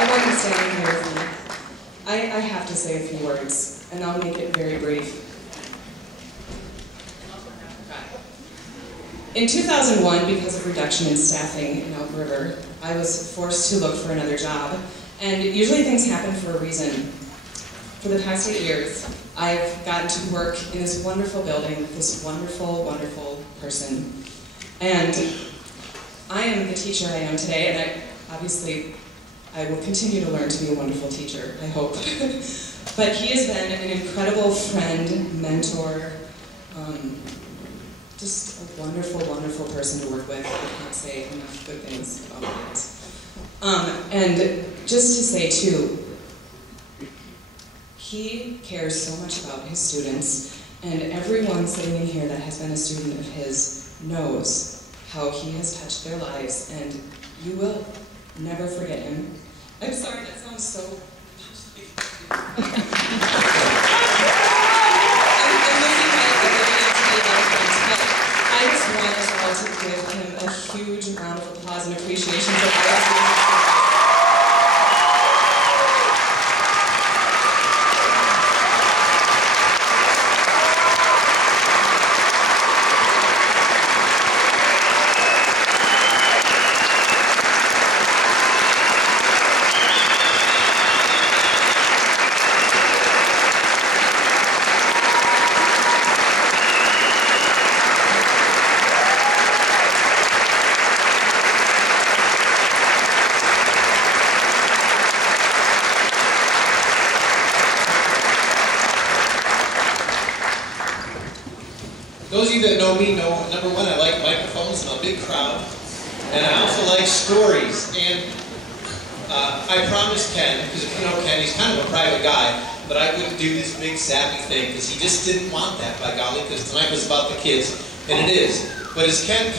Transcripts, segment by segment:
everyone standing here with me, I have to say a few words, and I'll make it very brief. In 2001, because of reduction in staffing in Elk River, I was forced to look for another job, and usually things happen for a reason. For the past 8 years, I've gotten to work in this wonderful building with this wonderful, wonderful person. And I am the teacher I am today, and I will continue to learn to be a wonderful teacher, I hope. But he has been an incredible friend, mentor, just a wonderful, wonderful person to work with. I can't say enough good things about it. And just to say too, he cares so much about his students, and everyone sitting in here that has been a student of his knows how he has touched their lives, and you will never forget him. I'm sorry, that sounds so... I'm missing my ability to be eloquent, but I just want us all to give him a huge round of applause and appreciation for all of you. Those of you that know me know, number one, I like microphones and a big crowd. And I also like stories. And I promised Ken, because if you know Ken, he's kind of a private guy, but I wouldn't do this big sappy thing, because he just didn't want that, by golly, because tonight was about the kids, and it is. But as Ken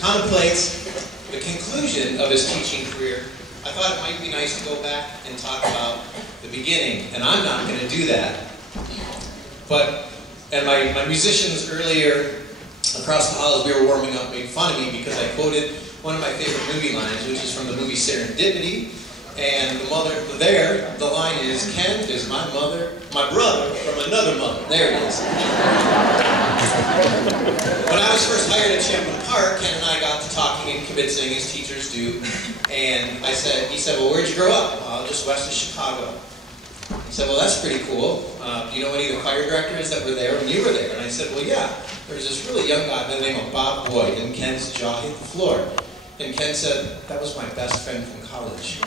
contemplates the conclusion of his teaching career, I thought it might be nice to go back and talk about the beginning, and I'm not going to do that. And my musicians earlier across the hall as we were warming up made fun of me because I quoted one of my favorite movie lines, which is from the movie Serendipity. And the line is, Ken is my brother from another mother. There it is. When I was first hired at Champlin Park, Ken and I got to talking and convincing as teachers do. And he said, well, where'd you grow up? Just west of Chicago. He said, well, that's pretty cool. Do you know any of the choir directors that were there when you were there? And I said, well, yeah. There was this really young guy by the name of Bob Boyd, and Ken's jaw hit the floor. And Ken said, that was my best friend from college.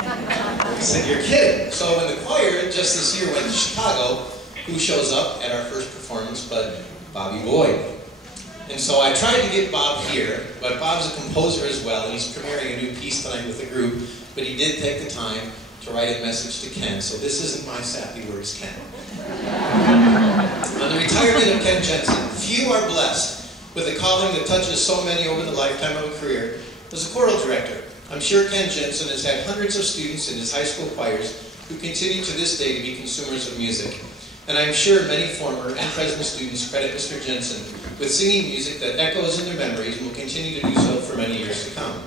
He said, you're kidding. So when the choir just this year went to Chicago, who shows up at our first performance but Bobby Boyd? And so I tried to get Bob here, but Bob's a composer as well, and he's premiering a new piece tonight with the group, but he did take the time to write a message to Ken, so this isn't my sappy words, Ken. On the retirement of Ken Jensen, few are blessed with a calling that touches so many over the lifetime of a career as a choral director. I'm sure Ken Jensen has had hundreds of students in his high school choirs who continue to this day to be consumers of music. And I'm sure many former and present students credit Mr. Jensen with singing music that echoes in their memories and will continue to do so for many years to come.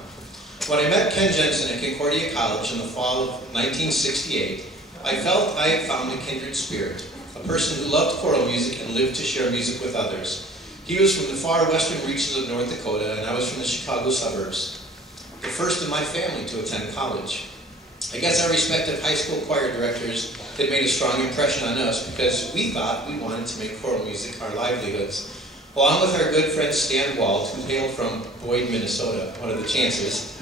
When I met Ken Jensen at Concordia College in the fall of 1968, I felt I had found a kindred spirit, a person who loved choral music and lived to share music with others. He was from the far western reaches of North Dakota, and I was from the Chicago suburbs, the first in my family to attend college. I guess our respective high school choir directors had made a strong impression on us because we thought we wanted to make choral music our livelihoods. Along with our good friend Stan Wald, who hailed from Boyd, Minnesota, one of the chances,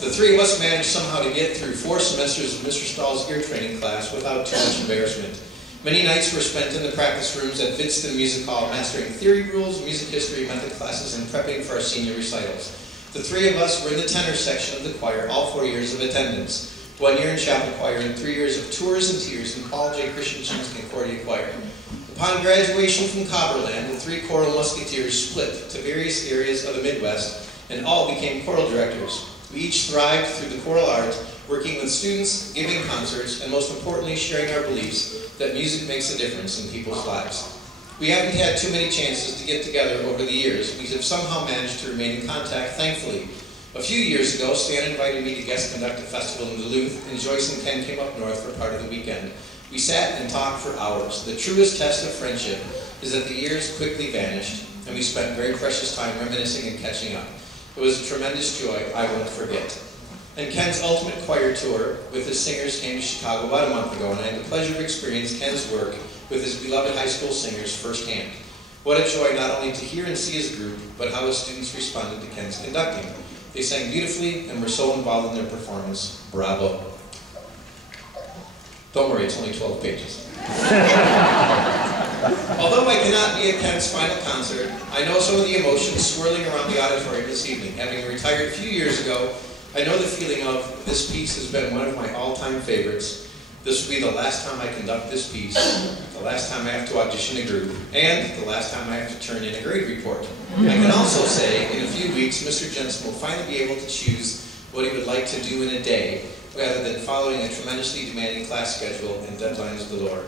the three of us managed somehow to get through 4 semesters of Mr. Stahl's ear training class without too much embarrassment. Many nights were spent in the practice rooms at Vidston Music Hall, mastering theory rules, music history, method classes, and prepping for our senior recitals. The three of us were in the tenor section of the choir, all 4 years of attendance. 1 year in chapel choir and 3 years of tours and tears in Paul J. Christensen's Concordia Choir. Upon graduation from Copperland, the 3 choral musketeers split to various areas of the Midwest and all became choral directors. We each thrived through the choral art, working with students, giving concerts, and most importantly, sharing our beliefs that music makes a difference in people's lives. We haven't had too many chances to get together over the years. We have somehow managed to remain in contact, thankfully. A few years ago, Stan invited me to guest conduct a festival in Duluth, and Joyce and Ken came up north for part of the weekend. We sat and talked for hours. The truest test of friendship is that the years quickly vanished, and we spent very precious time reminiscing and catching up. It was a tremendous joy I won't forget. And Ken's ultimate choir tour with his singers came to Chicago about a month ago, and I had the pleasure of experiencing Ken's work with his beloved high school singers firsthand. What a joy not only to hear and see his group, but how his students responded to Ken's conducting. They sang beautifully and were so involved in their performance. Bravo. Don't worry, it's only 12 pages. Although I cannot be at Ken's final concert, I know some of the emotions swirling around the auditorium this evening. Having retired a few years ago, I know the feeling of this piece has been one of my all-time favorites. This will be the last time I conduct this piece, the last time I have to audition a group, and the last time I have to turn in a grade report. I can also say, in a few weeks, Mr. Jensen will finally be able to choose what he would like to do in a day, rather than following a tremendously demanding class schedule and deadlines galore.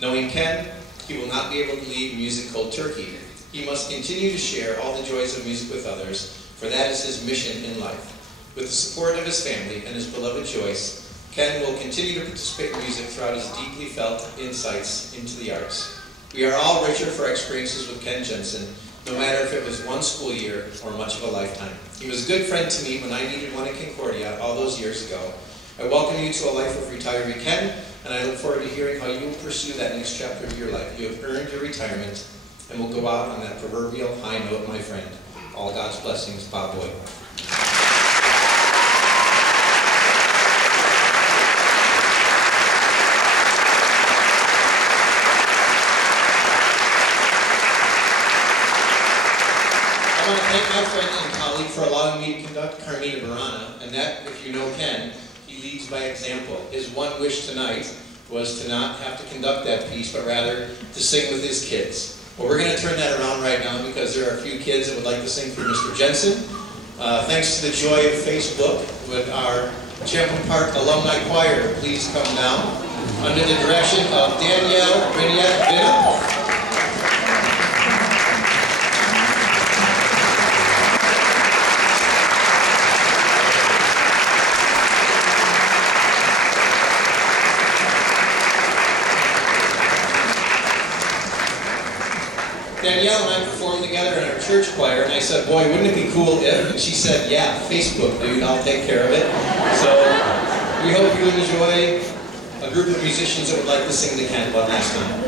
Knowing Ken, he will not be able to leave music cold turkey. He must continue to share all the joys of music with others, for that is his mission in life. With the support of his family and his beloved Joyce, Ken will continue to participate in music throughout his deeply felt insights into the arts. We are all richer for experiences with Ken Jensen, no matter if it was one school year or much of a lifetime. He was a good friend to me when I needed one at Concordia all those years ago. I welcome you to a life of retiree, Ken, and I look forward to hearing how you will pursue that next chapter of your life. You have earned your retirement and will go out on that proverbial high note, my friend. All God's blessings, Bob Boyd. I want to thank my friend and colleague for allowing me to conduct Carmina Burana, and that, if you know Ken, he leads by example. His one wish tonight was to not have to conduct that piece, but rather to sing with his kids. Well, we're going to turn that around right now because there are a few kids that would like to sing for Mr. Jensen. Thanks to the joy of Facebook, with our Champlin Park Alumni Choir, please come down under the direction of Danielle Vignette. Danielle and I performed together in our church choir, and I said, boy, wouldn't it be cool if? And she said, yeah, Facebook, dude, I'll take care of it. So we hope you enjoy a group of musicians that would like to sing to Ken one last time.